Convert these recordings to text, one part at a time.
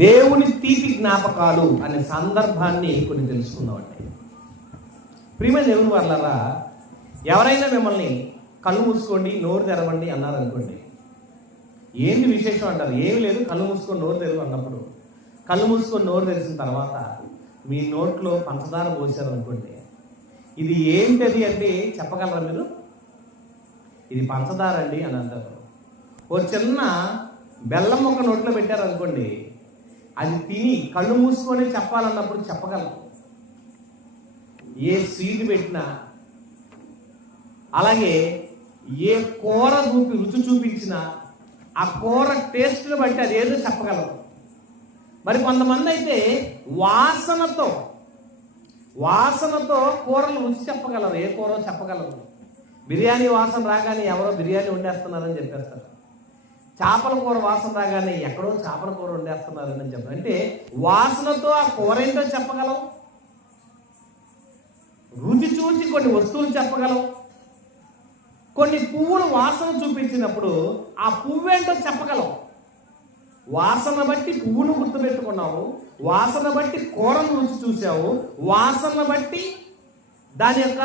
దేవుని తీపి జ్ఞాపకాలు అనే సందర్భాన్ని కొన్ని తెలుసుకుందామండి. ప్రియమైన దేవుని వాళ్ళారా, ఎవరైనా మిమ్మల్ని కళ్ళు మూసుకోండి నోరు తెరవండి అన్నారు అనుకోండి, ఏంటి విశేషం అంటారు. ఏమి లేదు, కళ్ళు మూసుకొని నోరు తెరవు అన్నప్పుడు కళ్ళు మూసుకొని నోరు తెరిచిన తర్వాత మీ నోట్లో పంచదార పోసారు అనుకోండి, ఇది ఏంటది అంటే చెప్పగలరా మీరు? ఇది పంచదార అండి అని అంటారు. ఓ చిన్న బెల్లం ముక్క నోట్లో పెట్టారు అనుకోండి, అది తిని కళ్ళు మూసుకొని చెప్పాలన్నప్పుడు చెప్పగలరు. ఏ స్వీట్ పెట్టినా, అలాగే ఏ కూర రుచి చూపించినా ఆ కూర టేస్ట్ని బట్టి అది ఏదో చెప్పగలరు. మరి కొంతమంది అయితే వాసనతో కూరలు రుచి చెప్పగలరు, ఏ కూర చెప్పగలరు. బిర్యానీ వాసన రాగానే ఎవరో బిర్యానీ వండేస్తున్నారని చెప్పేస్తారు. చేపల కూర వాసన రాగానే ఎక్కడో చేపల కూర వండేస్తున్నారని చెప్పారు. అంటే వాసనతో ఆ కూర ఏంటో చెప్పగలం, రుచి చూసి కొన్ని వస్తువులు చెప్పగలం. కొన్ని పువ్వులు వాసన చూపించినప్పుడు ఆ పువ్వు ఏంటో చెప్పగలం. వాసన బట్టి పువ్వును గుర్తుపెట్టుకున్నావు, వాసన బట్టి కూరను రుచి చూసావు, వాసన బట్టి దాని యొక్క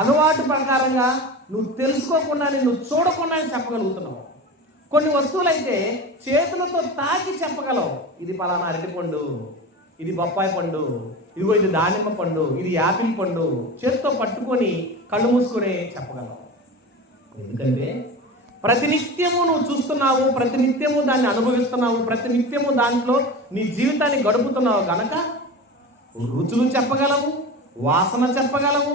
అలవాటు ప్రకారంగా నువ్వు తెలుసుకోకుండానే, నువ్వు చూడకుండానే చెప్పగలుగుతున్నావు. కొన్ని వస్తువులు అయితే చేతులతో తాకి చెప్పగలవు. ఇది పలానా అరటిపండు, ఇది బొప్పాయి పండు, ఇదిగో ఇది దానిమ్మ పండు, ఇది యాపిల్ పండు, చేతితో పట్టుకొని కళ్ళు మూసుకొని చెప్పగలవు. ఎందుకంటే ప్రతినిత్యము నువ్వు చూస్తున్నావు, ప్రతినిత్యము దాన్ని అనుభవిస్తున్నావు, ప్రతినిత్యము దాంట్లో నీ జీవితాన్ని గడుపుతున్నావు గనక రుచులు చెప్పగలవు, వాసన చెప్పగలవు,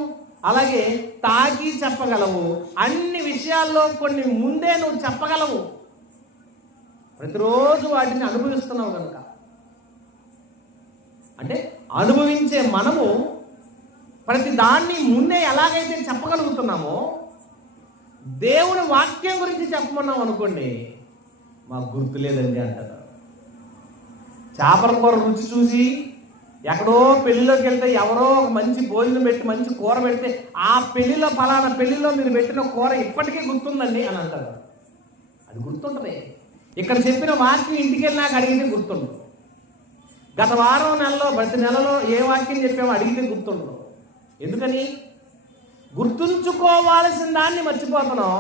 అలాగే తాకి చెప్పగలవు. అన్ని విషయాల్లో కొన్ని ముందే నువ్వు చెప్పగలవు. ప్రతిరోజు వాటిని అనుభవిస్తున్నావు కనుక. అంటే అనుభవించే మనము ప్రతి దాన్ని ముందే ఎలాగైతే చెప్పగలుగుతున్నామో, దేవుని వాక్యం గురించి చెప్పమన్నాం అనుకోండి, మాకు గుర్తు లేదండి అంటారు. చేపల కూర రుచి చూసి ఎక్కడో పెళ్లిలోకి వెళ్తే ఎవరో ఒక మంచి భోజనం పెట్టి మంచి కూర పెడితే ఆ పెళ్లిలో ఫలానా పెళ్లిలో మీరు పెట్టిన కూర ఇప్పటికీ గుర్తుందండి అని అంటారు. అది గుర్తుంటుంది. ఇక్కడ చెప్పిన వాక్యం ఇంటికి వెళ్ళి నాకు అడిగితే గుర్తుండదు. గత వారం నెలలో ప్రతి నెలలో ఏ వాక్యం చెప్పామో అడిగితే గుర్తుండదు. ఎందుకని? గుర్తుంచుకోవాల్సిన దాన్ని మర్చిపోతున్నాం,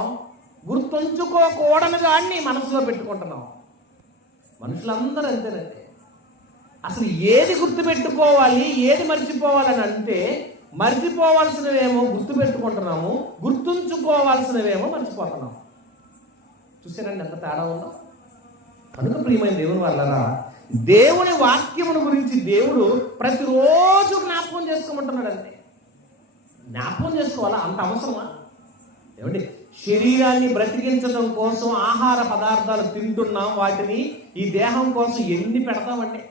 గుర్తుంచుకోకూడని దాన్ని మనసులో పెట్టుకుంటున్నాం. మనుషులందరూ అంతేనండి. అసలు ఏది గుర్తుపెట్టుకోవాలి, ఏది మర్చిపోవాలని అంటే మర్చిపోవాల్సినవేమో గుర్తుపెట్టుకుంటున్నాము, గుర్తుంచుకోవాల్సినవేమో మర్చిపోతున్నాము. చూసారండి ఎంత తేడా ఉందో. కనుక ప్రియమైన దేవుని వాళ్ళరా, దేవుని వాక్యమును గురించి దేవుడు ప్రతిరోజు జ్ఞాపకం చేసుకోమంటున్నాడు. అంతే. జ్ఞాపకం చేసుకోవాలా? అంత అవసరమా? ఏమండి, శరీరాన్ని బ్రతికించడం కోసం ఆహార పదార్థాలు తింటున్నాం, వాటిని ఈ దేహం కోసం ఎన్ని పెడతామండి?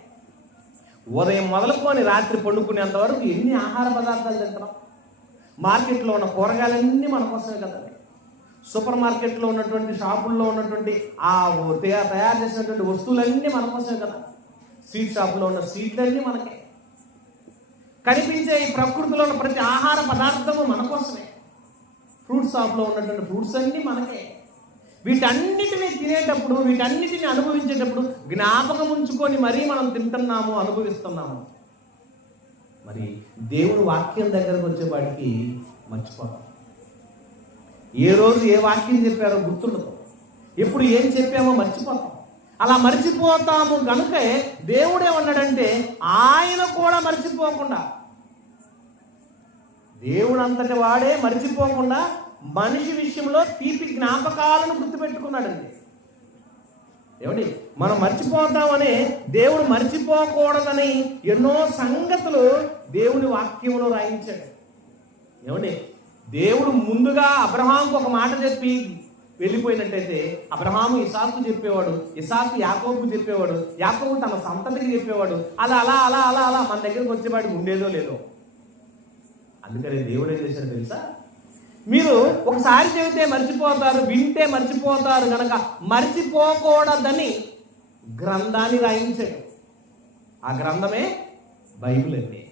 ఉదయం మొదలుకొని రాత్రి పండుకునేంత వరకు ఎన్ని ఆహార పదార్థాలు తింటున్నాం? మార్కెట్లో ఉన్న కూరగాయలన్నీ మన కోసమే కదండి. సూపర్ మార్కెట్లో ఉన్నటువంటి షాపుల్లో ఉన్నటువంటి ఆ తయారు చేసినటువంటి వస్తువులన్నీ మన కోసమే కదా. స్వీట్ షాపులో ఉన్న స్వీట్లన్నీ మనకే. కనిపించే ఈ ప్రకృతిలో ఉన్న ప్రతి ఆహార పదార్థము మన కోసమే. ఫ్రూట్స్ షాప్లో ఉన్నటువంటి ఫ్రూట్స్ అన్నీ మనకే. వీటన్నిటిని తినేటప్పుడు, వీటన్నిటిని అనుభవించేటప్పుడు జ్ఞాపకం ఉంచుకొని మరీ మనం తింటున్నాము, అనుభవిస్తున్నాము. మరి దేవుని వాక్యం దగ్గరకు వచ్చేవాడికి మర్చిపోతాం. ఏ రోజు ఏ వాక్యం చెప్పారో గుర్తుండదు, ఎప్పుడు ఏం చెప్పామో మర్చిపోతాం. అలా మర్చిపోతాము కనుకే దేవుడు ఏమన్నాడంటే, ఆయన కూడా మర్చిపోకుండా, దేవుడు అంతటి వాడే మర్చిపోకుండా మనిషి విషయంలో తీపి జ్ఞాపకాలను గుర్తుపెట్టుకున్నాడండి. ఏమండి, మనం మర్చిపోతామని దేవుడు మర్చిపోకూడదని ఎన్నో సంగతులు దేవుని వాక్యంలో రాయించాడు. ఏమండి, దేవుడు ముందుగా అబ్రహాముకు ఒక మాట చెప్పి వెళ్ళిపోయినట్టయితే అబ్రహాము ఇసాకు చెప్పేవాడు, ఇసాకు యాకోబుకు చెప్పేవాడు, యాకోబు తన సంతతికి చెప్పేవాడు. అలా అలా అలా అలా అలా మన దగ్గరకు వచ్చేవాడికి ఉండేదో లేదో. అందుకని దేవుడు ఏం చేశాడు తెలుసా? మీరు ఒకసారి చెబితే మర్చిపోతారు, వింటే మర్చిపోతారు కనుక మర్చిపోకూడదని గ్రంథాన్ని రాయించాడు. ఆ గ్రంథమే బైబిల్ అండి.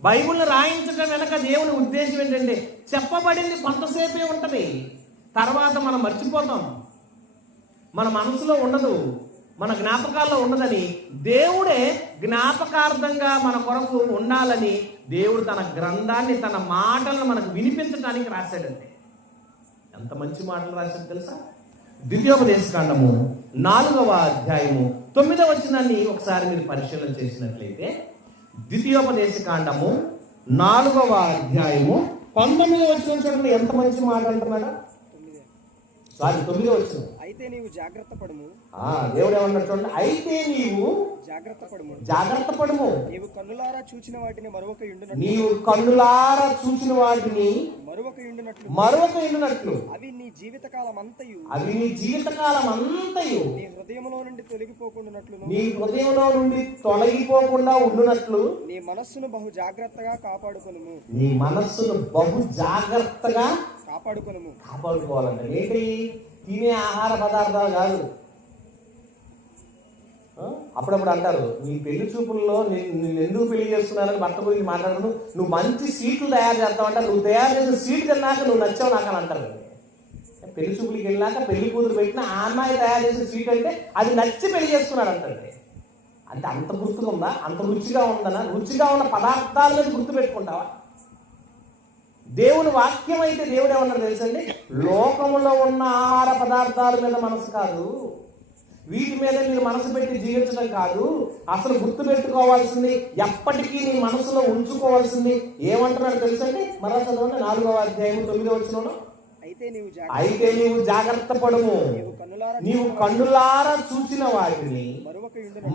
బైబిల్ని రాయించడం వెనక దేవుని ఉద్దేశం ఏంటంటే, చెప్పబడింది కొంతసేపే ఉంటుంది, తర్వాత మనం మర్చిపోతాం, మన మనసులో ఉండదు. మన జ్ఞాపకాల్లో ఉండదని దేవుడే జ్ఞాపకార్థంగా మన కొరకు ఉండాలని దేవుడు తన గ్రంథాన్ని, తన మాటలను మనకు వినిపించడానికి రాశాడండి. ఎంత మంచి మాటలు రాశాడు తెలుసా? ద్వితీయోపదేశకాండము 4వ అధ్యాయము 9వ వచనాన్ని ఒకసారి మీరు పరిశీలన చేసినట్లయితే, ద్వితీయోపదేశకాండము 4వ అధ్యాయము 19వ వచనం చూడండి, ఎంత మంచి మాట అంటున్నాడు. 9వ వచనం, అయితే నీవు జాగ్రత్త పడుము. దేవుడు ఏమన్నాడు చూడండి, అయితే నీవు జాగ్రత్త పడుము. నీవు కన్నులారా చూచిన వాటిని మరొక ఇండునట్లు అవి నీ జీవితకాలం అంతయు నీ హృదయములో నుండి తొలగిపోకుండా ఉండునట్లు నీ మనస్సును బహు జాగ్రత్తగా కాపాడుకొనుము. కాపాడుకోవాలంటే ఏంటి? తినే ఆహార పదార్థాలు కాదు. అప్పుడప్పుడు అంటారు, నీ పెళ్లి చూపుల్లో నేను ఎందుకు పెళ్లి చేస్తున్నానని భర్త గురించి మాట్లాడను, నువ్వు మంచి సీట్లు తయారు చేస్తావంట, నువ్వు తయారు చేసిన సీట్ తిన్నాక నువ్వు నచ్చావు నాకు అని అంటారు. పెళ్లి చూపులకి వెళ్ళినాక పెళ్లి కూతురు పెట్టిన ఆ అమ్మాయి తయారు చేసిన సీట్ అంటే అది నచ్చి పెళ్లి చేసుకున్నాడు అంటారు. అంటే అంత గుర్తుగా ఉందా? అంత రుచిగా ఉందనా? రుచిగా ఉన్న పదార్థాల మీద గుర్తు పెట్టుకుంటావా? దేవుని వాక్యం అయితే దేవుడు ఏమన్నారు తెలుసండి, లోకములో ఉన్న ఆహార పదార్థాల మీద మనసు కాదు, వీటి మీద మీరు మనసు పెట్టి జీవించడం కాదు, అసలు గుర్తు పెట్టుకోవాల్సింది, ఎప్పటికీ నీ మనసులో ఉంచుకోవాల్సింది ఏమంటున్నాడు తెలుసండి? మరో చదవండి, 4వ అధ్యాయం 9వ వచనంలో, అయితే నీవు జాగ్రత్త పడుము, నీవు కన్నులారా చూసిన వాటిని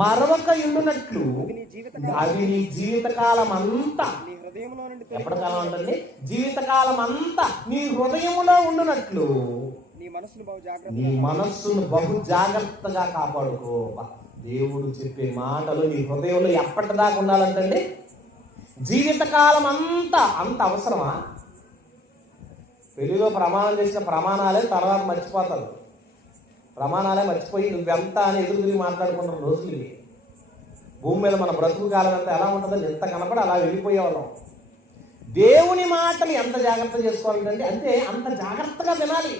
మరొక ఇండునట్లు అవి నీ జీవితకాలం అంతా, ఎప్పటి కాలం అంటే జీవితకాలం అంతా నీ హృదయములో ఉండునట్లు నీ మనస్సును బహు జాగ్రత్తగా కాపాడుకో. దేవుడు చెప్పే మాటలు నీ హృదయంలో ఎప్పటిదాకా ఉండాలంటే జీవితకాలం అంతా. అంత అవసరమా? పెళ్లిలో ప్రమాణం చేసిన ప్రమాణాలే తర్వాత మర్చిపోతారు. ప్రమాణాలే మర్చిపోయి నువ్వెంత అని ఎదురు తిరిగి మాట్లాడుకుంటున్న రోజులు ఇవి. భూమి మీద మన బ్రతుకు కాలం అంతా ఎలా ఉంటుందో ఎంత కనపడి అలా వెళ్ళిపోయేవాళ్ళం. దేవుని మాటలు ఎంత జాగ్రత్త చేసుకోవాలంటే అంటే అంత జాగ్రత్తగా వినాలి.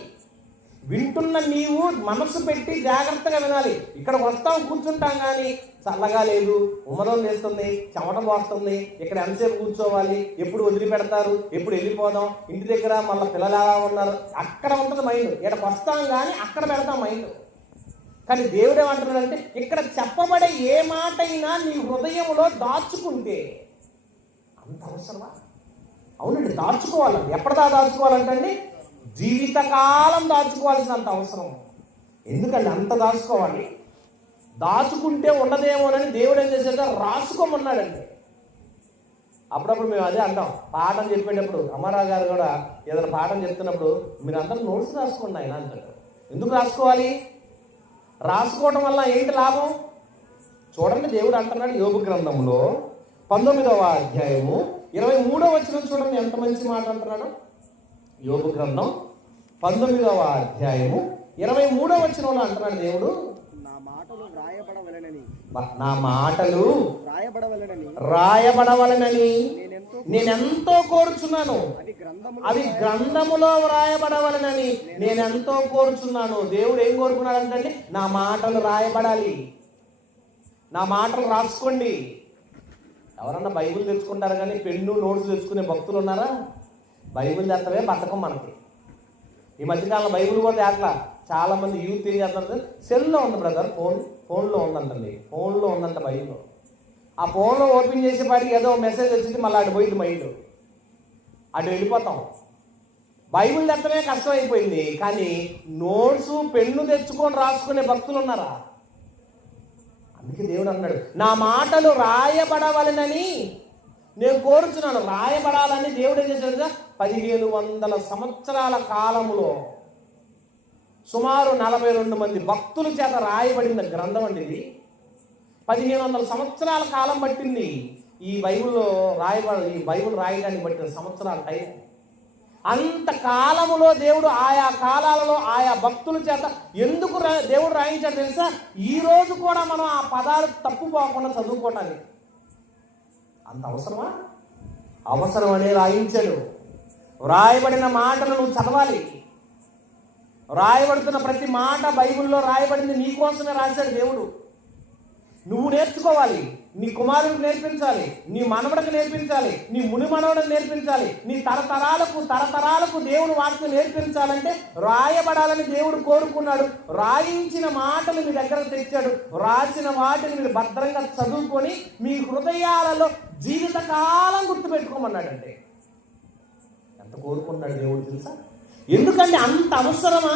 వింటున్న నీవు మనసు పెట్టి జాగ్రత్తగా వినాలి. ఇక్కడికి వస్తాం, కూర్చుంటాం, కానీ చల్లగా లేదు, ఉమ్మరం వేస్తుంది, చెమట పోస్తుంది, ఇక్కడ ఎంతసేపు కూర్చోవాలి, ఎప్పుడు వదిలిపెడతారు, ఎప్పుడు వెళ్ళిపోదాం, ఇంటి దగ్గర మళ్ళీ పిల్లలు ఎలా ఉన్నారు, అక్కడ ఉంటుంది మైండ్. ఇక్కడికి వస్తాం కానీ అక్కడ పెడతాం మైండ్. కానీ దేవుడు ఏమంటున్నాడంటే ఇక్కడ చెప్పబడే ఏ మాట అయినా నీ హృదయంలో దాచుకుంటే అంత అవసరమా? అవునండి, దాచుకోవాలండి. ఎప్పటిదా దాచుకోవాలంటే జీవితకాలం దాచుకోవాల్సినంత అవసరం. ఎందుకంటే అంత దాచుకోవాలి. దాచుకుంటే ఉండదేమోనని దేవుడు ఏం చేశాక రాసుకోమన్నాడండి. అప్పుడప్పుడు మేము అదే అంటాం, పాఠం చెప్పేటప్పుడు అమ్మారావు గారు కూడా ఏదైనా పాఠం చెప్తున్నప్పుడు మీరు అందరూ నోట్స్ రాసుకోండి ఆయన అంటారు. ఎందుకు రాసుకోవాలి? రాసుకోవడం వల్ల ఏంటి లాభం? చూడండి, దేవుడు అంటున్నాడు యోబు గ్రంథంలో 19వ అధ్యాయము 23వ వచనం చూడండి, ఎంత మంచి మాట అంటున్నాడు. యోబు గ్రంథం 19వ అధ్యాయము 23వ వచనంలో అంటున్నాడు దేవుడు, నా మాటలు రాయబడవలెనని నేనెంతో కోరుచున్నాను, అవి గ్రంథములో వ్రాయబడవలెనని నేనెంతో కోరుచున్నాను. దేవుడు ఏం కోరుకున్నాడంటే నా మాటలు రాయబడాలి, నా మాటలు రాసుకోండి. ఎవరన్నా బైబిల్ తెచ్చుకుంటారు కానీ పెన్ను నోట్స్ తెచ్చుకునే భక్తులు ఉన్నారా? బైబిల్ తెత్తమే బతకం మనకి. ఈ మధ్యకాలంలో బైబిల్ పోతే అట్లా చాలా మంది యూత్ ఏం చేస్తారు, సెల్లో ఉంది బ్రదర్, ఫోన్లో ఉందంటండి, ఫోన్లో ఉందంట బైబిల్. ఆ ఫోన్లో ఓపెన్ చేసేపాటికి ఏదో మెసేజ్ వచ్చింది, మళ్ళీ అటు పోయింది మైండ్, అటు వెళ్ళిపోతాం. బైబిల్ తెత్తమే కష్టం అయిపోయింది, కానీ నోట్స్ పెన్ను తెచ్చుకొని రాసుకునే భక్తులు ఉన్నారా? అందుకే దేవుడు అన్నాడు నా మాటలు రాయబడవలెనని నేను కోరుచున్నాను. రాయబడాలని దేవుడు ఏం చేశాడుగా 1500 సంవత్సరాల కాలంలో సుమారు 42 మంది భక్తుల చేత రాయబడిన గ్రంథం అండి ఇది. 1500 సంవత్సరాల కాలం పట్టింది ఈ బైబిల్ రాయడానికి పట్టిన సంవత్సరాల టైం. అంత కాలములో దేవుడు ఆయా కాలాలలో ఆయా భక్తుల చేత ఎందుకు దేవుడు రాయించాడు తెలుసా? ఈ రోజు కూడా మనం ఆ పదాలు తప్పుపోకుండా చదువుకోవటానికి. అంత అవసరమా? అవసరం అనే రాయించాడు. వ్రాయబడిన మాటలు నువ్వు చదవాలి. రాయబడుతున్న ప్రతి మాట బైబిల్లో రాయబడింది నీకోసమే రాశాడు దేవుడు. నువ్వు నేర్చుకోవాలి, నీ కుమారుడికి నేర్పించాలి, నీ మనవడికి నేర్పించాలి, నీ ముని మనవడికి నేర్పించాలి, నీ తరతరాలకు దేవుడు వాక్యం నేర్పించాలంటే రాయబడాలని దేవుడు కోరుకున్నాడు. రాయించిన మాటలు మీ దగ్గర తెచ్చాడు. రాసిన వాటిని మీరు భద్రంగా చదువుకొని మీ హృదయాలలో జీవితకాలం గుర్తుపెట్టుకోమన్నాడంటే ఎంత కోరుకున్నాడు దేవుడు తెలుసా? ఎందుకంటే అంత అవసరమా?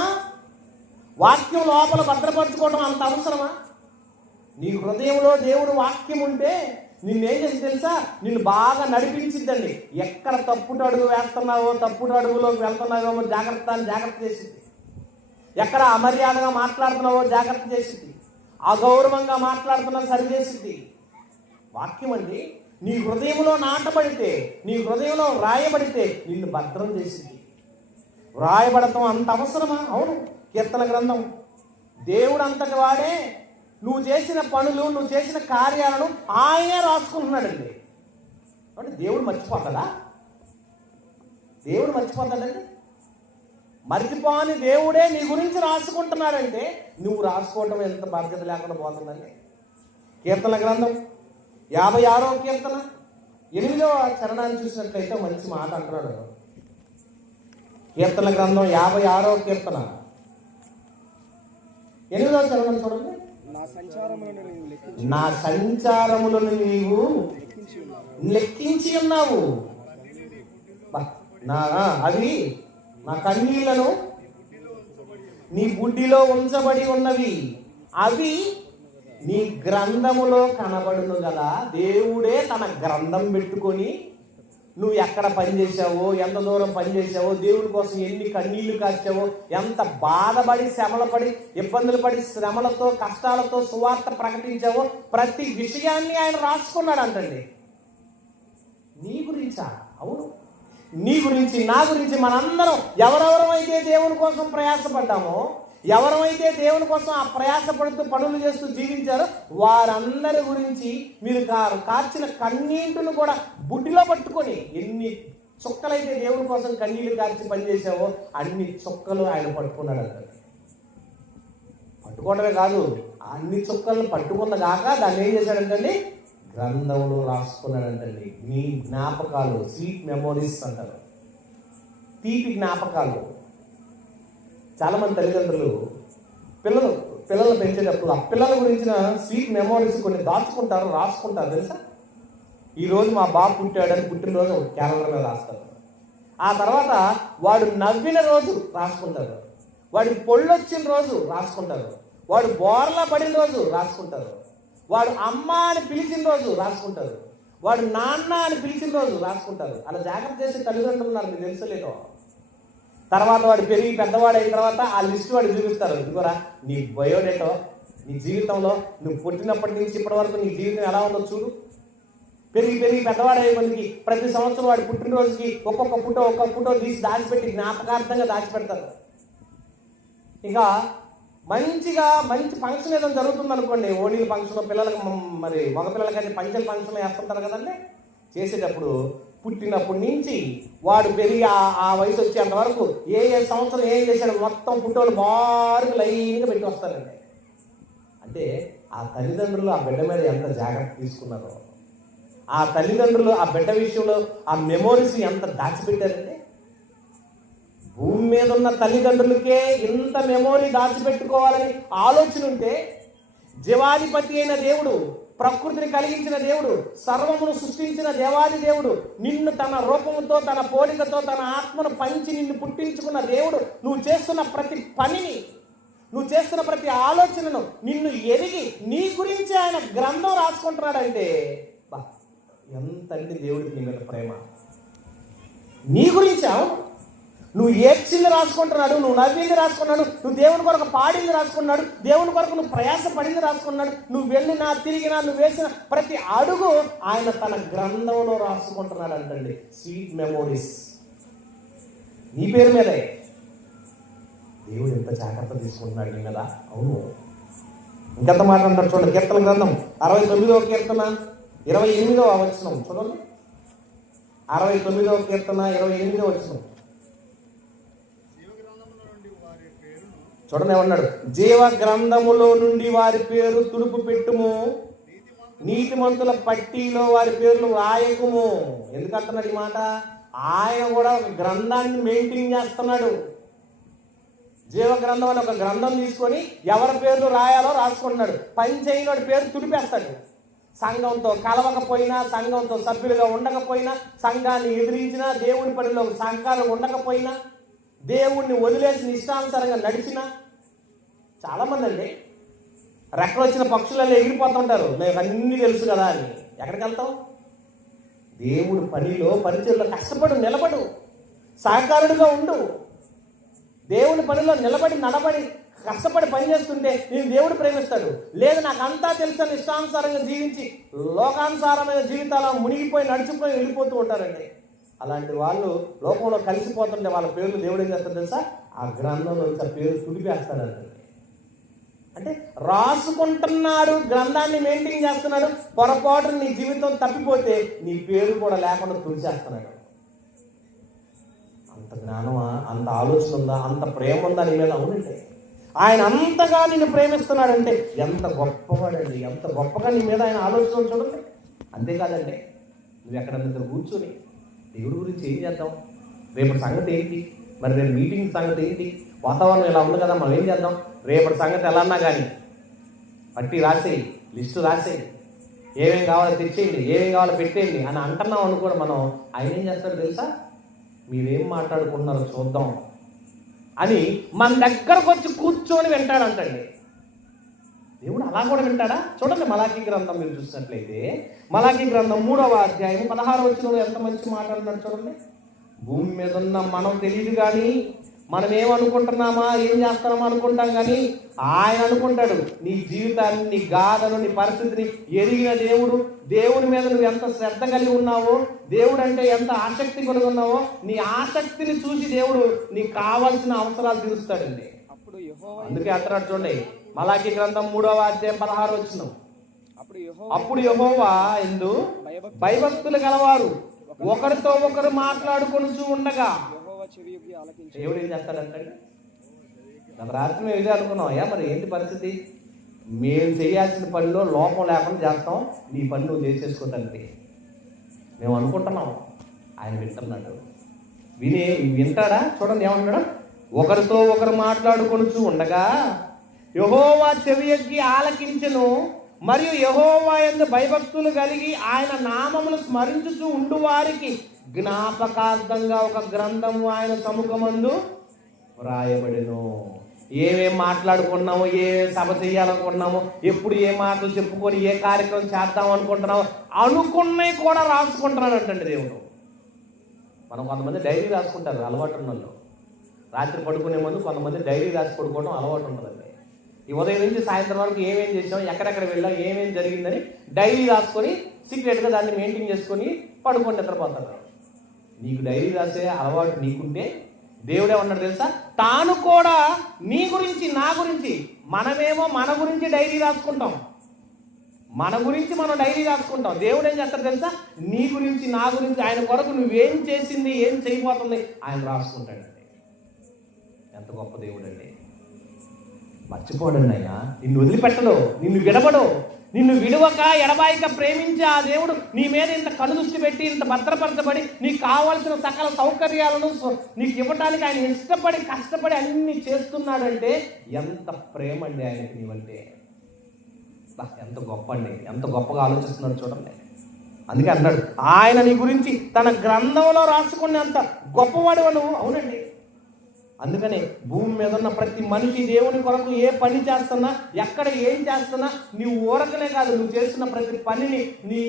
వాక్యం లోపల భద్రపరచుకోవడం అంత అవసరమా? నీ హృదయంలో దేవుడు వాక్యం ఉంటే నిన్నేం చేసి తెలుసా? నిన్ను బాగా నడిపించిద్దండి. ఎక్కడ తప్పుడు అడుగు వేస్తున్నావో, తప్పుడు అడుగులోకి వెళ్తున్నావేమో జాగ్రత్త చేసింది. ఎక్కడ అమర్యాదగా మాట్లాడుతున్నావో జాగ్రత్త చేసింది. అగౌరవంగా మాట్లాడుతున్నా సరిచేసింది. వాక్యం అండి నీ హృదయంలో నాటబడితే, నీ హృదయంలో రాయబడితే నిన్ను భద్రం చేసింది. రాయబడటం అంత అవసరమా? అవును. కీర్తన గ్రంథం దేవుడు అంతటి వాడే నువ్వు చేసిన పనులు, నువ్వు చేసిన కార్యాలను ఆయనే రాసుకుంటున్నాడండి. అంటే దేవుడు మర్చిపోతాడా? దేవుడు మర్చిపోతాడండి? మర్చిపోని దేవుడే నీ గురించి రాసుకుంటున్నాడంటే నువ్వు రాసుకోవటం ఎంత బాధ్యత లేకుండా పోతుందండి. కీర్తన గ్రంథం 56వ కీర్తన 8వ చరణాన్ని చూసినట్లయితే మంచి మాట అంటున్నాడు. కీర్తన గ్రంథం 56వ కీర్తన 8వ చరణం చూడండి. నా సంచారములను నీవు లెక్కించి ఉన్నావు. అవి నా కన్నీళ్లను నీ బుడ్డిలో ఉంచబడి ఉన్నవి. అవి నీ గ్రంథములో కనబడును కదా. దేవుడే తన గ్రంథం పెట్టుకొని నువ్వు ఎక్కడ పనిచేసావో, ఎంత దూరం పనిచేసావో, దేవుడి కోసం ఎన్ని కన్నీళ్లు కార్చావో, ఎంత బాధపడి శ్రమలపడి ఇబ్బందులు పడి శ్రమలతో కష్టాలతో సువార్త ప్రకటించావో ప్రతి విషయాన్ని ఆయన రాసుకున్నాడు అంటండి. నీ గురించా? అవును, నీ గురించి, నా గురించి, మనందరం ఎవరెవరైతే దేవుని కోసం ప్రయాసపడ్డామో, ఎవరైతే దేవుని కోసం ఆ ప్రయాసపడుతూ పనులు చేస్తూ జీవించారో వారందరి గురించి మీరు కార్చిన కన్నీళ్లను కూడా బుడ్డిలో పట్టుకొని ఎన్ని చుక్కలైతే దేవుని కోసం కన్నీళ్లు కార్చి పనిచేసావో అన్ని చుక్కలు ఆయన పట్టుకున్నాడు అంట. పట్టుకోవడమే కాదు, అన్ని చుక్కలను పట్టుకున్న కాక దాన్ని ఏం చేశాడంటండి? గ్రంథంలో రాసుకున్నాడంటండి. మీ జ్ఞాపకాలు, స్వీట్ మెమోరీస్ అంటారు, తీపి జ్ఞాపకాలు. చాలామంది తల్లిదండ్రులు పిల్లలు పెంచేటప్పుడు ఆ పిల్లల గురించిన స్వీట్ మెమోరీస్ కొన్ని దాచుకుంటారు, రాసుకుంటారు తెలుసా. ఈరోజు మా బాబు పుట్టాడని పుట్టినరోజు క్యాలెండర్ మీద రాస్తారు. ఆ తర్వాత వాడు నవ్విన రోజు రాసుకుంటారు, వాడికి పొళ్ళొచ్చిన రోజు రాసుకుంటారు, వాడు బోర్లా పడిన రోజు రాసుకుంటారు, వాడు అమ్మ అని పిలిచిన రోజు రాసుకుంటారు, వాడు నాన్న అని పిలిచిన రోజు రాసుకుంటారు. అలా జాగ్రత్త చేసే తల్లిదండ్రులు ఉన్నారు, మీకు తెలుసలేదో. తర్వాత వాడు పెరిగి పెద్దవాడు అయిన తర్వాత ఆ లిస్ట్ వాడు చూపిస్తారు. ఇదిగోరా నీ బయోడేటో, నీ జీవితంలో నువ్వు పుట్టినప్పటి నుంచి ఇప్పటి వరకు నీ జీవితం ఎలా ఉందో చూడు. పెరిగి పెద్దవాడు అయ్యే మనకి ప్రతి సంవత్సరం వాడి పుట్టినరోజుకి ఒక్కొక్క ఫోటో తీసి దాచిపెట్టి జ్ఞాపకార్థంగా దాచిపెడతారు. ఇక మంచి ఫంక్షన్ ఏదైనా జరుగుతుంది అనుకోండి, ఓణీల ఫంక్షన్, పిల్లలకు మరి మగ పిల్లలకైతే పంచల ఫంక్షన్ వేస్తుంటారు కదండి. చేసేటప్పుడు పుట్టినప్పటి నుంచి వాడు పెరిగి ఆ వయసు వచ్చేంత వరకు ఏ సంవత్సరం ఏం చేశాడు మొత్తం ఫోటోలు బారుగా లైన్గా పెట్టి వస్తారండి. అంటే ఆ తల్లిదండ్రులు ఆ బిడ్డ మీద ఎంత జాగ్రత్త తీసుకున్నారో, ఆ తల్లిదండ్రులు ఆ బిడ్డ విషయంలో ఆ మెమోరీస్ ఎంత దాచిపెట్టారంటే, భూమి మీద ఉన్న తల్లిదండ్రులకే ఇంత మెమోరీ దాచిపెట్టుకోవాలని ఆలోచన ఉంటే, జీవాధిపతి అయిన దేవుడు, ప్రకృతిని కలిగించిన దేవుడు, సర్వమును సృష్టించిన దేవాది దేవుడు, నిన్ను తన రూపంతో, తన పోలికతో, తన ఆత్మను పంచి నిన్ను పుట్టించుకున్న దేవుడు, నువ్వు చేస్తున్న ప్రతి పనిని, నువ్వు చేస్తున్న ప్రతి ఆలోచనను నిన్ను ఎరిగి నీ గురించి ఆయన గ్రంథం రాసుకుంటున్నాడంటే ఎంతండి దేవుడికి నీ మీద ప్రేమ. నీ గురించా? నువ్వు ఏడ్చింది రాసుకుంటున్నాడు, నువ్వు నవ్వింది రాసుకున్నాడు, నువ్వు దేవుని కొరకు పాడింది రాసుకున్నాడు, దేవుని కొరకు నువ్వు ప్రయాస పడింది రాసుకున్నాడు, నువ్వు వెళ్ళినా తిరిగినా నువ్వు వేసిన ప్రతి అడుగు ఆయన తన గ్రంథంలో రాసుకుంటున్నాడు అంటండి. స్వీట్ మెమోరీస్ నీ పేరు మీదే. దేవుడు ఎంత జాగ్రత్త తీసుకుంటున్నాడు నీ మీద. అవును, ఇంకెంత మాట అంటారు చూడండి. కీర్తన గ్రంథం 69వ కీర్తన 28వ వచనం చూడండి. 69వ కీర్తన 28వ వచనం. చూడండి ఏమన్నాడు, జీవ గ్రంథములో నుండి వారి పేరు తుడుపు పెట్టుము, నీతిమంతుల పట్టీలో వారి పేర్లు రాయకుము. ఎందుకంటున్నాడు ఈ మాట? ఆయన కూడా ఒక గ్రంథాన్ని మెయింటైన్ చేస్తున్నాడు. జీవ గ్రంథం అని ఒక గ్రంథం తీసుకొని ఎవరి పేర్లు రాయాలో రాసుకుంటున్నాడు. పని చేయనోడి పేరు తుడిపేస్తాడు. సంఘంతో కలవకపోయినా, సంఘంతో సభ్యులుగా ఉండకపోయినా, సంఘాన్ని ఎదిరించినా, దేవుని పనిలో సహకారం ఉండకపోయినా, దేవుణ్ణి వదిలేసి ఇష్టానుసారంగా నడిచినా, చాలామంది అండి రెక్కలు వచ్చిన పక్షులలో ఎగిరిపోతుంటారు, మేము అన్నీ తెలుసు కదా అని. ఎక్కడికి వెళ్తాం? దేవుడి పనిలో పరిచయంలో కష్టపడు, నిలబడు, సహకారుడిగా ఉండు. దేవుని పనిలో నిలబడి నడబడి కష్టపడి పని చేస్తుంటే నేను దేవుడు ప్రేమిస్తాడు. లేదు నాకు అంతా తెలుసని ఇష్టానుసారంగా జీవించి లోకానుసారమైన జీవితాలు మునిగిపోయి నడిచిపోయి వెళ్ళిపోతూ ఉంటారండి. అలాంటి వాళ్ళు లోకంలో కలిసిపోతుంటే వాళ్ళ పేర్లు దేవుడు ఏం చేస్తాడు తెలుసా? ఆ గ్రంథంలో ఆ పేరు తుడిపేస్తాడంటే. అంటే రాసుకుంటున్నాడు, గ్రంథాన్ని మెయింటైన్ చేస్తున్నాడు. పొరపాటున నీ జీవితం తప్పిపోతే నీ పేరు కూడా లేకుండా తుడిచేస్తున్నాడు. అంత జ్ఞానమా, అంత ఆలోచన ఉందా, అంత ప్రేమ ఉందా నీ మీద? అవునంటే ఆయన అంతగా నిన్ను ప్రేమిస్తున్నాడంటే ఎంత గొప్పవాడండి, ఎంత గొప్పగా నీ మీద ఆయన ఆలోచన చూడండి. అంతేకాదండి, నువ్వు ఎక్కడ కూర్చొని దేవుడి గురించి ఏం చేద్దాం, రేపటి సంగతి ఏంటి, మరి రేపు మీటింగ్ సంగతి ఏంటి, వాతావరణం ఇలా ఉంది కదా మనం ఏం చేద్దాం, రేపటి సంగతి ఎలా అన్నా కానీ పట్టి రాసేయి, లిస్టు రాసేయి, ఏమేమి కావాలో తెచ్చేయండి, ఏమేమి కావాలో పెట్టేయండి అని అంటున్నాం అనుకోండి. మనం ఆయన ఏం చేస్తాడు తెలుసా? మీరేం మాట్లాడుకుంటున్నారో చూద్దాం అని మన దగ్గరకు వచ్చి కూర్చొని వింటాడంటండి. దేవుడు అలా కూడా వింటాడా? చూడండి మలాకీ గ్రంథం మీరు చూసినట్లయితే, మలాకీ గ్రంథం 3వ అధ్యాయం 16వ వచనంలో ఎంత మంచి మాట్లాడుతున్నాడు చూడండి. భూమి మీద ఉన్న మనం తెలియదు కానీ, మనం ఏమనుకుంటున్నామా, ఏం చేస్తున్నామా అనుకుంటాం కానీ ఆయన అనుకుంటాడు నీ జీవితాన్ని, నీ గాథను, నీ పరిస్థితిని ఎరిగిన దేవుడు. దేవుని మీద నువ్వు ఎంత శ్రద్ధ కలిగి ఉన్నావో, దేవుడు అంటే ఎంత ఆసక్తి కలిగి ఉన్నావో, నీ ఆసక్తిని చూసి దేవుడు నీకు కావాల్సిన అవసరాలు తీరుస్తాడండి. అందుకే అంటున్నాడు చూడండి మలాకీ గ్రంథం 3వ అధ్యాయం 16వ వచనం, అప్పుడు యెహోవా యందు భయభక్తులు గలవారు ఒకరితో ఒకరు మాట్లాడుకొనుచు ఉండగా. దేవుడు ఏం చేస్తాడంటే, గత రాత్రి మేము ఇదే అనుకున్నాం, అయ్యా మరి ఏంటి పరిస్థితి, మేము చేయాల్సిన పనిలో లోపం లేకుండా చేస్తాం, నీ పని నువ్వు చేసేసుకోవటానికి మేము అనుకుంటున్నాం. ఆయన వింటున్నాడు. వింటాడా? చూడండి ఏమంటాడు, ఒకరితో ఒకరు మాట్లాడుకొనుచు ఉండగా యెహోవా చెవియొగ్గి ఆలకించెను, మరియు యెహోవా యందు భయభక్తులు కలిగి ఆయన నామమును స్మరించుచూ ఉండు వారికి జ్ఞాపకార్థంగా ఒక గ్రంథము ఆయన సముఖమందు వ్రాయబడెను. ఏమేం మాట్లాడుకున్నామో, ఏ సభ చేయాలనుకుంటున్నామో, ఎప్పుడు ఏ మాటలు చెప్పుకొని ఏ కార్యక్రమం చేద్దాం అనుకుంటున్నామో అనుకున్నవి కూడా రాసుకుంటున్నాడంటండి దేవుడు. మనం కొంతమంది డైరీ రాసుకుంటారు అలవాటు ఉన్న వాళ్ళు. రాత్రి పడుకునే ముందు కొంతమంది డైరీ రాసి పడుకోవడం అలవాటు ఉంటుందండి. ఈ ఉదయం నుంచి సాయంత్రం వరకు ఏమేం చేసాం, ఎక్కడెక్కడ వెళ్ళాం, ఏమేం జరిగిందని డైరీ రాసుకొని సీక్రెట్గా దాన్ని మెయింటైన్ చేసుకొని పడుకొని నిద్రపోతారు. నీకు డైరీ రాసే అలవాటు నీకుంటే దేవుడే ఉన్నాడు తెలుసా, తాను కూడా నీ గురించి, నా గురించి, మనమేమో మన గురించి డైరీ రాసుకుంటాం, మన గురించి మనం డైరీ రాసుకుంటాం. దేవుడు ఏం చేస్తాడు తెలుసా, నీ గురించి, నా గురించి, ఆయన కొరకు నువ్వేం చేసింది, ఏం చేయబోతుంది ఆయన రాసుకుంటాడండి. ఎంత గొప్ప దేవుడు అండి. మర్చిపోడండి ఆయన, నిన్ను వదిలిపెట్టడు, నిన్ను విడవడు, నిన్ను విడవక ఎడబాయిక ప్రేమించి ఆ దేవుడు నీ మీద ఇంత కనుదృష్టి పెట్టి ఇంత భద్రపరచబడి నీకు కావాల్సిన సకల సౌకర్యాలను నీకు ఇవ్వడానికి ఆయన ఇష్టపడి కష్టపడి అన్ని చేస్తున్నాడంటే ఎంత ప్రేమ అండి ఆయనకి నీవంటే. ఎంత గొప్ప అండి, ఎంత గొప్పగా ఆలోచిస్తున్నాడు చూడండి. అందుకే అన్నాడు ఆయన నీ గురించి తన గ్రంథంలో రాసుకునేంత గొప్పవాడు నువ్వు. అవునండి, అందుకనే భూమి మీద ఉన్న ప్రతి మనిషి దేవుని కొరకు ఏ పని చేస్తున్నా, ఎక్కడ ఏం చేస్తున్నా, నీవు ఊరకనే కాదు, నువ్వు చేస్తున్న ప్రతి పనిని, నీ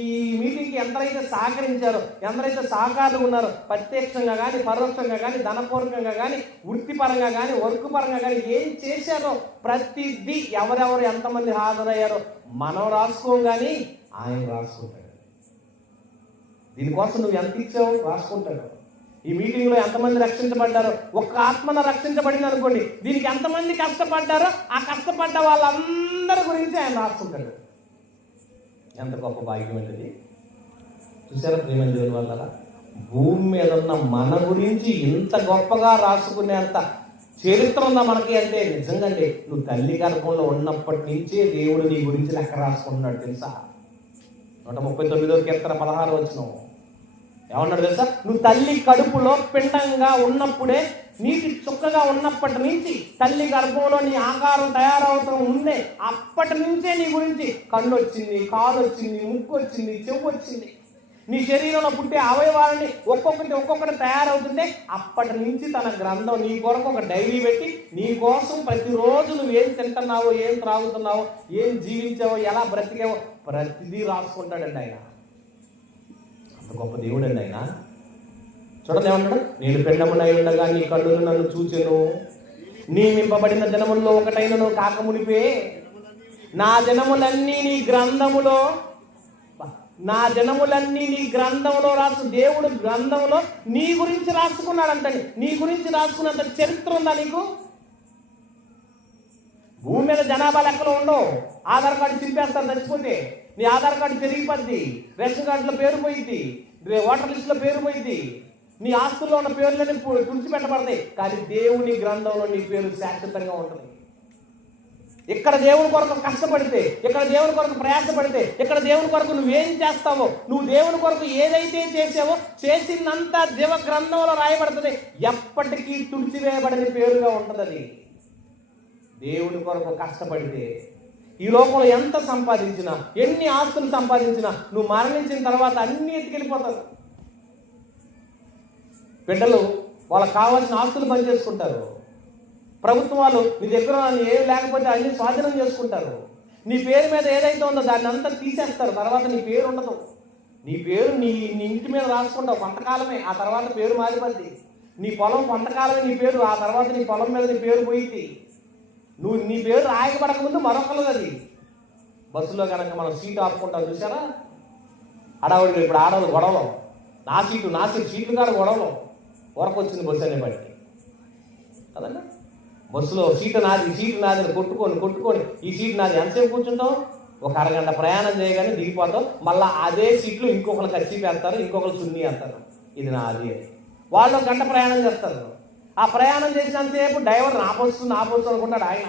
మీటింగ్కి ఎంతరైతే సహకరించారో, ఎంతరైతే సహకారులు ఉన్నారో, ప్రత్యక్షంగా కానీ పరోక్షంగా కానీ ధనపూర్వకంగా కానీ వృత్తిపరంగా కానీ వర్క్ పరంగా కానీ ఏం చేశారో ప్రతిదీ ఎవరెవరు ఎంతమంది హాజరయ్యారో మనం రాసుకోం కానీ ఆయన రాసుకుంటాడు. దీనికోసం నువ్వు ఎంత ఇచ్చావు రాసుకుంటాడు. ఈ మీటింగ్లో ఎంతమంది రక్షించబడ్డారో, ఒక్క ఆత్మన రక్షించబడింది అనుకోండి, దీనికి ఎంతమంది కష్టపడ్డారో ఆ కష్టపడ్డ వాళ్ళందరి గురించి ఆయన రాసుకుంటాడు. ఎంత గొప్ప భాగ్యం ఏంటిది. చూసారా ప్రియమైన దేవుని వల్ల, భూమి మీద ఉన్న మన గురించి ఇంత గొప్పగా రాసుకునేంత చరిత్ర ఉందా మనకి అంటే నిజంగా అండి, నువ్వు తల్లి గర్భంలో ఉన్నప్పటి నుంచే దేవుడు నీ గురించి లెక్క రాసుకుంటున్నాడు తెలుసా. 139వ కీర్తన 16 వచనం ఏమన్నాడు తెలుసా? నువ్వు తల్లి కడుపులో పిండంగా ఉన్నప్పుడే, నీటి చుక్కగా ఉన్నప్పటి నుంచి, తల్లి గర్భంలో నీ ఆకారం తయారవుతూ ఉందే అప్పటి నుంచే నీ గురించి కన్ను వచ్చింది, కాలు వచ్చింది, ముక్కు వచ్చింది, చెవు వచ్చింది. నీ శరీరంలో పుట్టే అవయవాలని ఒక్కొక్కటి తయారవుతుంటే అప్పటి నుంచి తన గ్రంథం నీ కొరకు ఒక డైరీ పెట్టి నీ కోసం ప్రతిరోజు నువ్వు ఏం తింటున్నావో, ఏం త్రాగుతున్నావో, ఏం జీవించావో, ఎలా బ్రతికావో ప్రతిదీ రాసుకుంటాడండి ఆయన. అంత గొప్ప దేవుడు అండి ఆయన. చూడండి ఏమన్నాడు? నేను పిండమునై ఉండగా నీ కన్నులు నన్ను చూచెను, నియమింపబడిన దినముల్లో ఒకటైనను కాకమునిపే నా దినములన్నీ నీ గ్రంథములో రాసు. దేవుడు గ్రంథంలో నీ గురించి రాసుకున్నాడంటండి. నీ గురించి రాసుకున్నంత చరిత్ర ఉందా నీకు? భూమి మీద జనాభా లెక్కలు ఉండవు. ఆధార్ కార్డు చింపేస్తారు చచ్చిపోతే, నీ ఆధార్ కార్డు పెరిగిపోద్ది, రేషన్ కార్డులో పేరు పోయింది, ఓటర్ లిస్టులో పేరు పోయింది, నీ ఆస్తుల్లో ఉన్న పేర్లని తుడిచిపెట్టబడతాయి. కానీ దేవుని గ్రంథంలో నీ పేరు శాశ్వతంగా ఉంటుంది. ఇక్కడ దేవుని కొరకు కష్టపడితే, ఇక్కడ దేవుని కొరకు ప్రయాసపడితే, ఇక్కడ దేవుని కొరకు నువ్వేం చేస్తావో, నువ్వు దేవుని కొరకు ఏదైతే చేసావో చేసినంత జీవ గ్రంథంలో రాయబడుతుంది. ఎప్పటికీ తుడిచివేయబడిన పేరుగా ఉంటుంది అది. దేవుని కొరకు కష్టపడితే ఈ లోకంలో ఎంత సంపాదించినా, ఎన్ని ఆస్తులు సంపాదించినా, నువ్వు మరణించిన తర్వాత అన్ని ఎత్తుకెళ్ళిపోతారు. బిడ్డలు వాళ్ళకి కావాల్సిన ఆస్తులు పనిచేసుకుంటారు. ప్రభుత్వం వాళ్ళు నీ దగ్గర ఏమి లేకపోతే అన్ని స్వాధీనం చేసుకుంటారు. నీ పేరు మీద ఏదైతే ఉందో దాన్ని అంతా తీసేస్తారు. తర్వాత నీ పేరు ఉండదు. నీ పేరు నీ ఇంటి మీద రాసుకుంటావు కొంతకాలమే, ఆ తర్వాత పేరు మారిపోద్ది. నీ పొలం కొంతకాలమే నీ పేరు, ఆ తర్వాత నీ పొలం మీద నీ పేరు పోయింది. నీ పేరు రాయకపడకముందు మరొకరు. అది బస్సులో కనుక మనం సీటు ఆపుకుంటాం చూసారా, అడవుడికి ఇప్పుడు ఆడవాళ్ళు గొడవలు, నా సీట్లు కాదు గొడవలు, వరకు వచ్చింది బస్సు అనే బట్టి కదండి. బస్సులో సీటు నాది కొట్టుకొని ఈ సీటు నాది ఎంతసేపు కూర్చుంటాం? ఒక అరగంట ప్రయాణం చేయగానే దిగిపోతాం. మళ్ళీ అదే సీట్లు ఇంకొకరు కచ్చి వేస్తారు, ఇంకొకరు చున్నీ వేస్తారు, ఇది నాది అని. వాళ్ళు ఒక గంట ప్రయాణం చేస్తారు. ఆ ప్రయాణం చేసినంతసేపు డ్రైవర్ నా బస్సు అనుకుంటాడు ఆయన.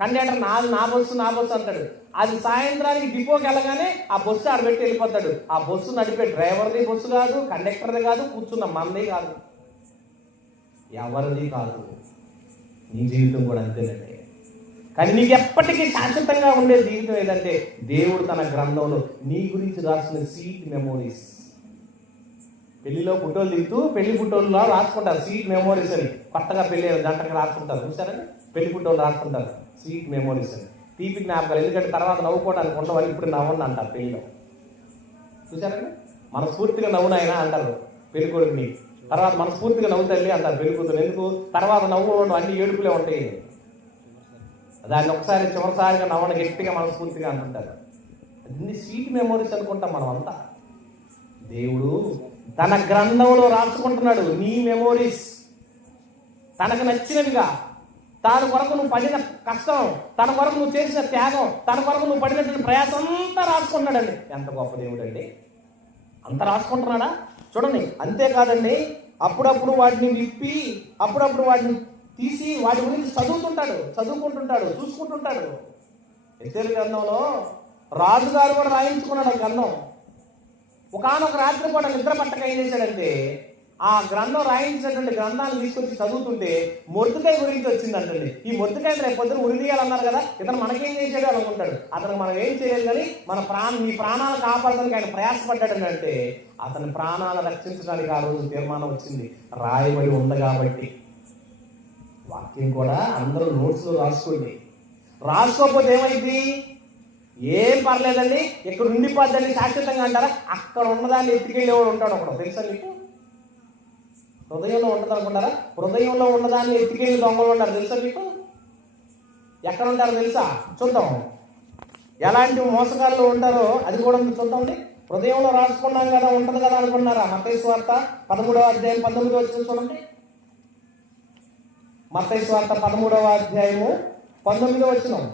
కండక్టర్ నా బస్సు అంటాడు. అది సాయంత్రానికి డిపోకి వెళ్ళగానే ఆ బస్సు ఆడబెట్టి వెళ్ళిపోతాడు. ఆ బస్సు నడిపే డ్రైవర్ది బస్సు కాదు, కండక్టర్ది కాదు, కూర్చున్న మనది కాదు, ఎవరిది కాదు. నీ జీవితం కూడా అంతేనండి. కానీ నీకు ఎప్పటికీ శాశ్వతంగా ఉండే జీవితం ఏదంటే దేవుడు తన గ్రంథంలో నీ గురించి రాసిన స్వీట్ మెమోరీస్. పెళ్లిలో ఫోటోలు దిగుతూ పెళ్లి ఫోటోల్లో రాసుకుంటారు స్వీట్ మెమోరీస్ అని. కొత్తగా పెళ్లి గంటకి రాసుకుంటారు చూసారని, పెళ్లి ఫోటోలు రాసుకుంటారు స్వీట్ మెమోరీస్ అని. తీపి జ్ఞాపకాలు, ఎందుకంటే తర్వాత నవ్వుకోవడానికి ఉండవాలి, ఇప్పుడు నవ్వండి అంటారు పెళ్లిలో చూసారండి. మనస్ఫూర్తిగా నవ్వునైనా అంటారు పెళ్లి కొడుకుని, తర్వాత మనస్ఫూర్తిగా నవ్వుతాయి అంటారు పెళ్లి కూతురు. ఎందుకు? తర్వాత నవ్వు అన్ని ఏడుపులే ఉంటాయి. దాన్ని ఒకసారి చివరిసారిగా నవ్వని గట్టిగా మనస్ఫూర్తిగా అంటుంటారు. అన్ని స్వీట్ మెమోరీస్ అనుకుంటాం మనం అంతా. దేవుడు తన గ్రంథంలో రాసుకుంటున్నాడు నీ మెమోరీస్, తనకు నచ్చినవిగా. తన కొరకు నువ్వు పడిన కష్టం, తన కొరకు నువ్వు చేసిన త్యాగం, తన కొరకు నువ్వు పడినటువంటి ప్రయాసం అంతా రాసుకుంటున్నాడండి. ఎంత గొప్ప దేవుడు అండి! అంత రాసుకుంటున్నాడా? చూడండి. అంతేకాదండి, అప్పుడప్పుడు వాటిని విప్పి, అప్పుడప్పుడు వాటిని తీసి వాటి గురించి చదువుకుంటుంటాడు, చూసుకుంటుంటాడు. ఎస్తేరు గ్రంథంలో రాజుగారు కూడా రాయించుకున్నాడు ఆ గ్రంథం. ఒకానొక రాత్రి పూట నిద్ర పట్టక ఏం చేశాడంటే, ఆ గ్రంథం రాయించినటువంటి గ్రంథాన్ని తీసుకొచ్చి చదువుతుంటే మొర్దుకాయ గురించి వచ్చిందంటండి. ఈ మొర్దుకాయని రేపు పొద్దున ఉరిదీయాలన్నారు కదా, ఇతను మనకేం చేశాడు అనుకుంటాడు. అతను మనం ఏం చేయాలి కానీ నీ ప్రాణాలు కాపాడడానికి ఆయన ప్రయాసపడ్డాడు అంటే, అతని ప్రాణాలు రక్షించడానికి ఆ రోజు తీర్మానం వచ్చింది, రాయబడి ఉంది కాబట్టి. వాక్యం కూడా అందరూ నోట్స్లో రాసుకోకపోతే ఏమైంది? ఏం పర్లేదండి, ఇక్కడ ఉండిపోద్దండి శాశ్వతంగా అంటారా? అక్కడ ఉన్నదాన్ని ఎత్తుకెళ్ళేవాడు ఉంటాడు ఒకడు, తెలుసా మీకు? హృదయంలో ఉంటుంది అనుకుంటారా? హృదయంలో ఉన్నదాన్ని ఎత్తుకెళ్ళి దొంగలు ఉంటారు, తెలుసా మీకు? ఎక్కడ ఉంటారో తెలుసా? చూద్దాం ఎలాంటి మోసగాళ్ళు ఉంటారో అది కూడా చూద్దామండి. హృదయంలో రాసుకున్నాం కదా, ఉంటుంది కదా అనుకున్నారా? మత్తయి సువార్త 13వ అధ్యాయం 19వ వచనం చూడండి. మత్తయి సువార్త 13వ అధ్యాయము 19వ వచనం.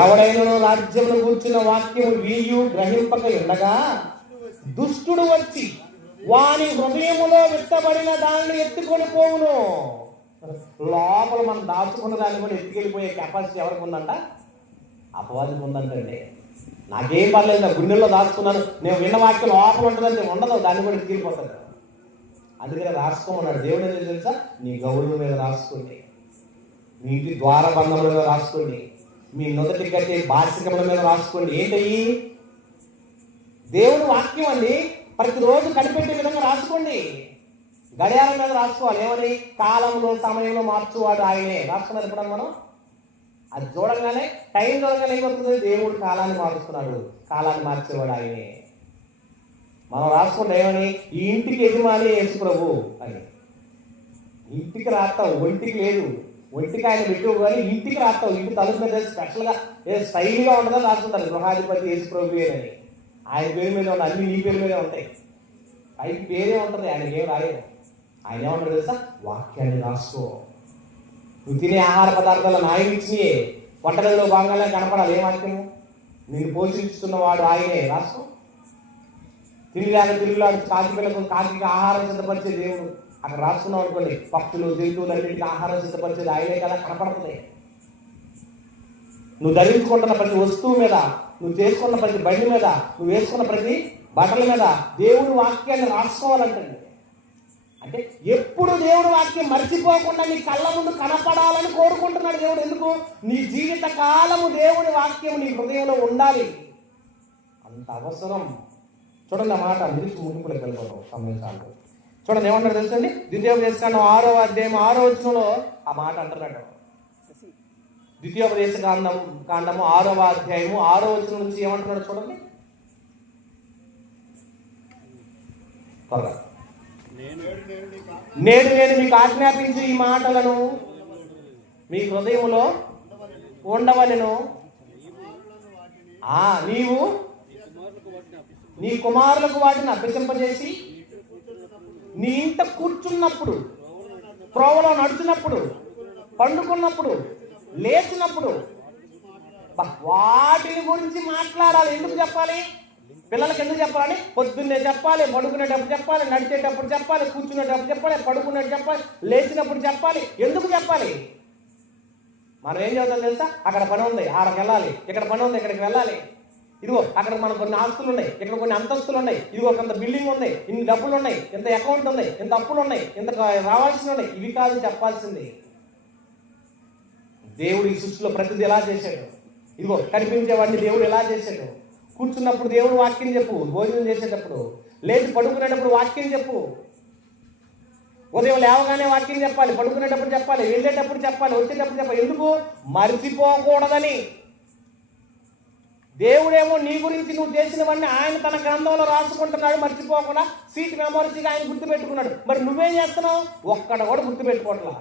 ఎవడైనా రాజ్యమును కూర్చున్న వాక్యము వీయు గ్రహింపక ఉండగా దుష్టుడు వచ్చి వాని హృదయములో విత్తబడిన దానిని ఎత్తుకొని పోవును. లోపల మనం దాచుకున్న దాన్ని కూడా ఎత్తుకెళ్ళిపోయే కెపాసిటీ ఎవరికి ఉందంట? అపవాదికి ఉందంటండి. నాకేం పర్లేదు, నా గుండెల్లో దాచుకున్నాను, నేను విన్న వాక్యం లోపల ఉంటుందంటే ఉండదు, దాన్ని కూడా ఎత్తుకెళ్ళిపోతాడు. అందుకనే రాసుకోమన్నాడు దేవుడు. ఏం తెలుసా? నీ గౌరవం మీద రాసుకోండి, మీ ఇంటి ద్వార బంధముల మీద రాసుకోండి, మీ నుదటి కట్టే బాసికముల మీద రాసుకోండి. ఏంటయ్యి? దేవుని వాక్యం అండి. ప్రతిరోజు కనిపెట్టే విధంగా రాసుకోండి. గడియారం మీద రాసుకోవాలి. ఏమని? కాలంలో సమయంలో మార్చువాడు ఆయనే. రాసుకున్నారు ఇప్పుడు మనం. అది చూడంగానే, టైం చూడగానే ఏమవుతుంది? దేవుడు కాలాన్ని మారుస్తున్నాడు, కాలాన్ని మార్చేవాడు ఆయనే. మనం రాసుకుంటే ఏమని? ఈ ఇంటికి యజమాని యేసు ప్రభు అని. ఇంటికి రాస్తావు, ఒంటికి లేదు. ఒంటికి ఆయన పెట్టు కానీ ఇంటికి రాస్తావు. ఇంటి తలుపు మీద స్పెషల్గా స్టైల్గా ఉంటుందని రాసుకుంటారు, గృహాధిపతి యేసు ప్రభు అని. ఆయన పేరు మీద ఉన్న అన్ని నీ పేరు మీదే ఉంటాయి. పైకి పేరే ఉంటుంది, ఆయనకి ఏం రాలేదు. ఆయన ఏమంటాడు తెలుసా? వాక్యాన్ని రాసుకో. నువ్వు తినే ఆహార పదార్థాలు నాయన ఇచ్చినాయే, వంటగదిలో భాగంగా కనపడాలి. ఏ వాక్యము? నేను పోషిస్తున్నవాడు ఆయనే. రాసుకో. తిరిగిలాడు కాకి పిల్లకు కాకి ఆహారం సిద్ధపరిచే దేవుడు. అక్కడ రాసుకున్నావు అనుకోండి, పక్షులు జంతువులు అన్నింటికి ఆహారం సిద్ధపరిచేది ఆయనే కదా, కనపడుతుంది. నువ్వు ధరించుకుంటున్న ప్రతి వస్తువు మీద, నువ్వు చేసుకున్న ప్రతి బండి మీద, నువ్వు వేసుకున్న ప్రతి బట్టల మీద దేవుడి వాక్యాన్ని రాసుకోవాలంటండి. అంటే ఎప్పుడు దేవుడి వాక్యం మర్చిపోకుండా నీ కళ్ళ ముందు కనపడాలని కోరుకుంటున్నాడు దేవుడు. ఎందుకు? నీ జీవిత కాలము దేవుడి వాక్యం నీ హృదయంలో ఉండాలి. అంత అవసరం. చూడండి, ఆ మాట ముగింపులకు వెళ్ళిపోతాం సమయం చాలు. చూడండి ఏమంటారు తెలుసండి? ద్వితీయోపదేశకాండం 6వ అధ్యాయం 6వ వచనంలో ఆ మాట అంటున్నాడు. ద్వితీయోపదేశకాండము 6వ అధ్యాయము 6వ వచనం నుంచి ఏమంటున్నాడు చూడండి. త్వరగా. నేడు నేను మీకు ఆజ్ఞాపించు ఈ మాటలను మీ హృదయములో ఉండవలెను. నీవు నీ కుమారులకు వాటిని అభ్యసింపజేసి నీ ఇంట కూర్చున్నప్పుడు, త్రోవలో నడుచున్నప్పుడు, పండుకున్నప్పుడు, లేచినప్పుడు వాటిని గురించి మాట్లాడాలి. ఎందుకు చెప్పాలి? పిల్లలకి ఎందుకు చెప్పాలని? పొద్దున్నే చెప్పాలి, పడుకునేటప్పుడు చెప్పాలి, నడిచేటప్పుడు చెప్పాలి, కూర్చునేటప్పుడు చెప్పాలి, పడుకునేటప్పుడు చెప్పాలి, లేచినప్పుడు చెప్పాలి. ఎందుకు చెప్పాలి? మనం ఏం చదువుతాం తెలుసా? అక్కడ పని ఉంది, ఆడకి వెళ్ళాలి, ఇక్కడ పని ఉంది, ఇక్కడికి వెళ్ళాలి. ఇదిగో అక్కడ మనకు కొన్ని ఆస్తులు ఉన్నాయి, ఇక్కడ కొన్ని అంతస్తులు ఉన్నాయి, ఇదిగో కొంత బిల్డింగ్ ఉంది, ఇన్ని డబ్బులు ఉన్నాయి, ఇంత అకౌంట్ ఉంది, ఇంత అప్పులు ఉన్నాయి, ఇంత రావాల్సి ఉన్నాయి. ఇవి కాదు చెప్పాల్సింది. దేవుడు ఈ సృష్టిలో ప్రతిదీ ఎలా చేశాడు? ఇదిగో కనిపించేవాడిని దేవుడు ఎలా చేశాడు? కూర్చున్నప్పుడు దేవుడు వాక్యం చెప్పు, భోజనం చేసేటప్పుడు, లేచి పడుకునేటప్పుడు వాక్యం చెప్పు. ఉదయం లేవగానే వాక్యం చెప్పాలి, పడుకునేటప్పుడు చెప్పాలి, వెళ్ళేటప్పుడు చెప్పాలి, వచ్చేటప్పుడు చెప్పాలి. ఎందుకు? మర్చిపోకూడదని. దేవుడేమో నీ గురించి నువ్వు చేసినవన్నీ ఆయన తన గ్రంథంలో రాసుకుంటున్నాడు, మర్చిపోకుండా సీట్ మెమోరీగా ఆయన గుర్తుపెట్టుకున్నాడు. మరి నువ్వేం చేస్తున్నావు? ఒక్కడ కూడా గుర్తుపెట్టుకోవట్లా.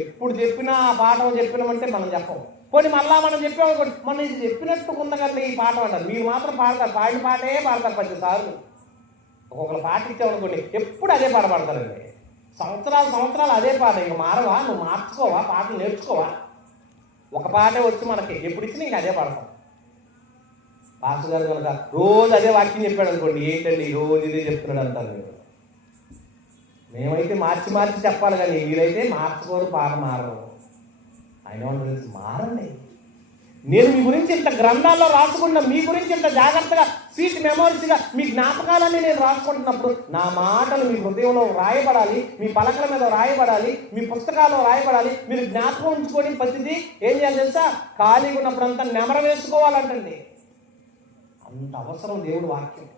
ఎప్పుడు చెప్పినా ఆ పాఠం చెప్పినామంటే మనం చెప్పం. పోనీ మళ్ళా మనం చెప్పామనుకోండి, మనం ఇది చెప్పినట్టు ఉందకండి ఈ పాఠం అంటారు. మీరు మాత్రం పాడతారు, పాడిన పాటే పాడతారు 10 సార్లు. ఒక్కొక్కరు పాట ఇచ్చామనుకోండి, ఎప్పుడు అదే పాట పాడతారండి. సంవత్సరాలు అదే పాట. ఇంక మారవా? నువ్వు మార్చుకోవా? పాటలు నేర్చుకోవా? ఒక పాటే వచ్చి మనకి ఎప్పుడు ఇచ్చినా ఇంకా అదే పాడతాం. పాస్టర్ గారు కనుక రోజు అదే వాక్యం చెప్పాడు అనుకోండి, ఏంటండి రోజు ఇదే చెప్తున్నాడు అంటారు మీరు. మేమైతే మార్చి చెప్పాలి, కానీ మీరైతే మార్చుకోరు, పాట మారరు. ఆయన గురించి మారండి. నేను మీ గురించి ఇంత గ్రంథాల్లో రాసుకున్న, మీ గురించి ఇంత జాగ్రత్తగా సీట్ మెమోరీస్గా మీ జ్ఞాపకాలన్నీ నేను రాసుకుంటున్నప్పుడు నా మాటలు మీ హృదయంలో రాయబడాలి, మీ పలకల మీద రాయబడాలి, మీ పుస్తకాల్లో రాయబడాలి. మీరు జ్ఞాపకం ఉంచుకొని ప్రతిదీ ఏం చేయాలి తెలుసా? ఖాళీగా ఉన్నప్పుడంతా నెమర వేసుకోవాలంటండి. అంత అవసరం దేవుడు వాక్యం.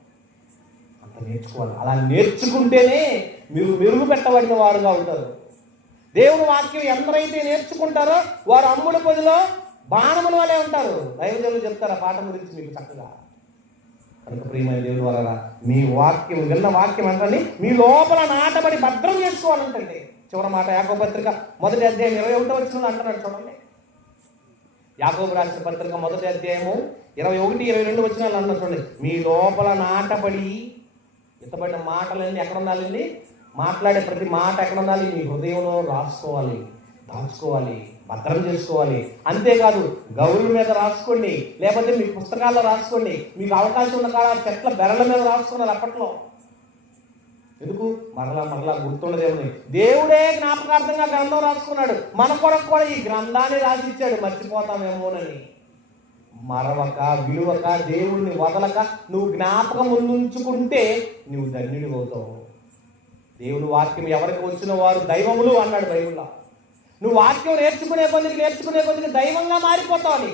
అంత నేర్చుకోవాలి. అలా నేర్చుకుంటేనే మీరు మెరుగు పెట్టబడిన వారుగా ఉంటారు. దేవుని వాక్యం ఎందరైతే నేర్చుకుంటారో వారు అమ్ముడు పొదిలో బాణముల వలె ఉంటారు. దైవజనులు చెప్తారు ఆ పాఠం గురించి మీకు చక్కగా. కనుక ప్రియమైన దేవుని వలన మీ వాక్యం, విన్న వాక్యం అంటే మీ లోపల నాటబడి భద్రం చేసుకోవాలంటండి. చివరి మాట యాకోబు పత్రిక 1వ అధ్యాయం 21వ వచనంలో అంటున్నాడు చూడండి. యాకోబు రాసిన పత్రిక 1వ అధ్యాయము 21, 22 వచనాలు అన్నారు చూడండి. మీ లోపల నాటబడి, ఎత్తబడిన మాటలన్నీ ఎక్కడ ఉండాలండి? మాట్లాడే ప్రతి మాట ఎక్కడ ఉండాలి? మీ హృదయంలో రాసుకోవాలి, దాచుకోవాలి, భద్రం చేసుకోవాలి. అంతేకాదు గౌరుల మీద రాసుకోండి, లేకపోతే మీ పుస్తకాల్లో రాసుకోండి. మీకు అవకాశం ఉన్న కాడ చెట్ల బెరల మీద రాసుకున్నారు అప్పట్లో. ఎందుకు? మరలా మరలా గుర్తుండదేమని దేవుడే జ్ఞాపకార్థంగా గ్రంథం రాసుకున్నాడు. మన కొరకు కూడా ఈ గ్రంథాన్ని రాసిచ్చాడు, మర్చిపోతామేమోనని. మరవక విలువక దేవుడిని వదలక నువ్వు జ్ఞాపకం ఉంచుకుంటే నువ్వు ధన్యుడు అవుతావు. దేవుని వాక్యం ఎవరికి వచ్చిన వారు దైవములు అన్నాడు బైబిల్లో. నువ్వు వాక్యం నేర్చుకునే కొద్దికి దైవంగా మారిపోతావని.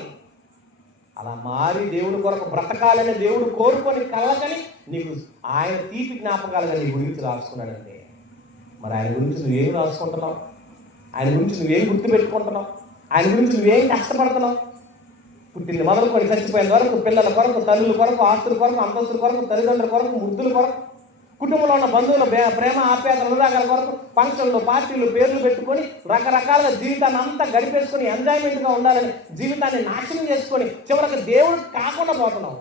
అలా మారి దేవుని కొరకు బ్రతకాలని దేవుడు కోరుకొని కలగని నీకు ఆయన తీపి జ్ఞాపకాలుగా నీ గురించి రాసుకున్నాడంటే, మరి ఆయన గురించి నువ్వేం రాసుకుంటున్నావు? ఆయన గురించి నువ్వేం గుర్తుపెట్టుకుంటున్నావు? ఆయన గురించి నువ్వేం కష్టపడుతున్నావు? పుట్టింది మొదలుకొని చచ్చిపోయిన వరకు పిల్లల కొరకు, తల్లుల కొరకు, ఆస్తుల కొరకు, అంతస్తుల కొరకు, తల్లిదండ్రుల కొరకు, ముద్దుల కొరకు, కుటుంబంలో ఉన్న బంధువుల ప్రేమ ఆప్యాయతల అనురాగాల కొరకు, ఫంక్షన్లు, పార్టీలు, పేర్లు పెట్టుకొని రకరకాలుగా జీవితాన్ని అంతా గడిపేసుకొని ఎంజాయ్మెంట్గా ఉండాలని జీవితాన్ని నాశనం చేసుకొని చివరికి దేవుడు కాకుండా పోతున్నావు.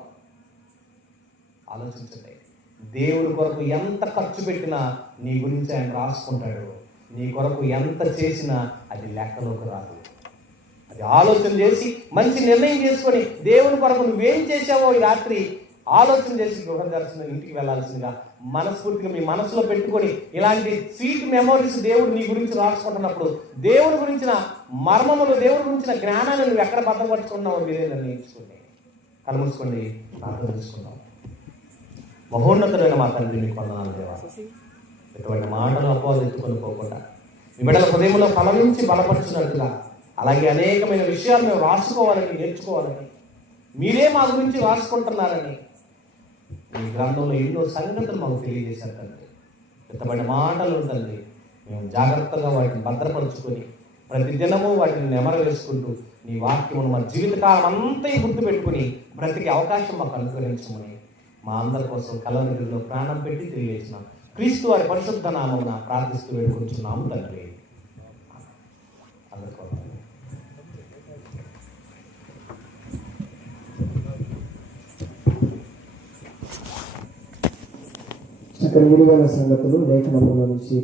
ఆలోచించండి. దేవుడి కొరకు ఎంత ఖర్చు పెట్టినా నీ గురించి ఆయన రాసుకుంటాడు. నీ కొరకు ఎంత చేసినా అది లెక్కలోకి రాదు. అది ఆలోచన చేసి మంచి నిర్ణయం చేసుకొని దేవుని కొరకు నువ్వేం చేసావో ఈ రాత్రి ఆలోచన చేసి గృహ దర్శనం ఇంటికి వెళ్ళాల్సిందిగా మనస్ఫూర్తిగా మీ మనసులో పెట్టుకొని ఇలాంటి స్వీట్ మెమోరీస్ దేవుడు నీ గురించి రాసుకుంటున్నప్పుడు దేవుడి గురించిన మర్మములు, దేవుడి గురించిన జ్ఞానాన్ని నువ్వు ఎక్కడ భద్రపరుచుకున్నావో మీరే నిర్ణయించుకోండి. కలుముసుకోండి, ప్రార్థన చేసుకుందాం. మహోన్నతుడైన మా తండ్రి, మీకు వందనాలు దేవా. ఎటువంటి మాటలు అపవాదెత్తుకొని పోకుండా మీ బిడ్డల హృదయంలో ఫలమించి బలపరుచున్నట్టుగా అలాగే అనేకమైన విషయాలు మేము రాసుకోవాలని, నేర్చుకోవాలని, మీరే మా గురించి రాసుకుంటున్నారని ఈ గ్రంథంలో ఎన్నో సంగతులు మాకు తెలియజేశారు తండ్రి. పెద్దమైన మాటలు తండ్రి, మేము జాగ్రత్తగా వాటిని భద్రపరుచుకొని ప్రతి దినము వాటిని నెమర వేసుకుంటూ నీ వాక్యమును మా జీవితకాలం అంతా గుర్తుపెట్టుకుని బ్రతికే అవకాశం మాకు అనుగ్రహించమని మా అందరి కోసం కలవరిలో ప్రాణం పెట్టి తెలియజేసినాం. క్రీస్తు వారి పరిశుద్ధ నామమున ప్రార్థిస్తూ వేడుకుంటున్నాము తండ్రి. ఇక్కడ విలువైన సంగతులు లేఖనముల నుంచి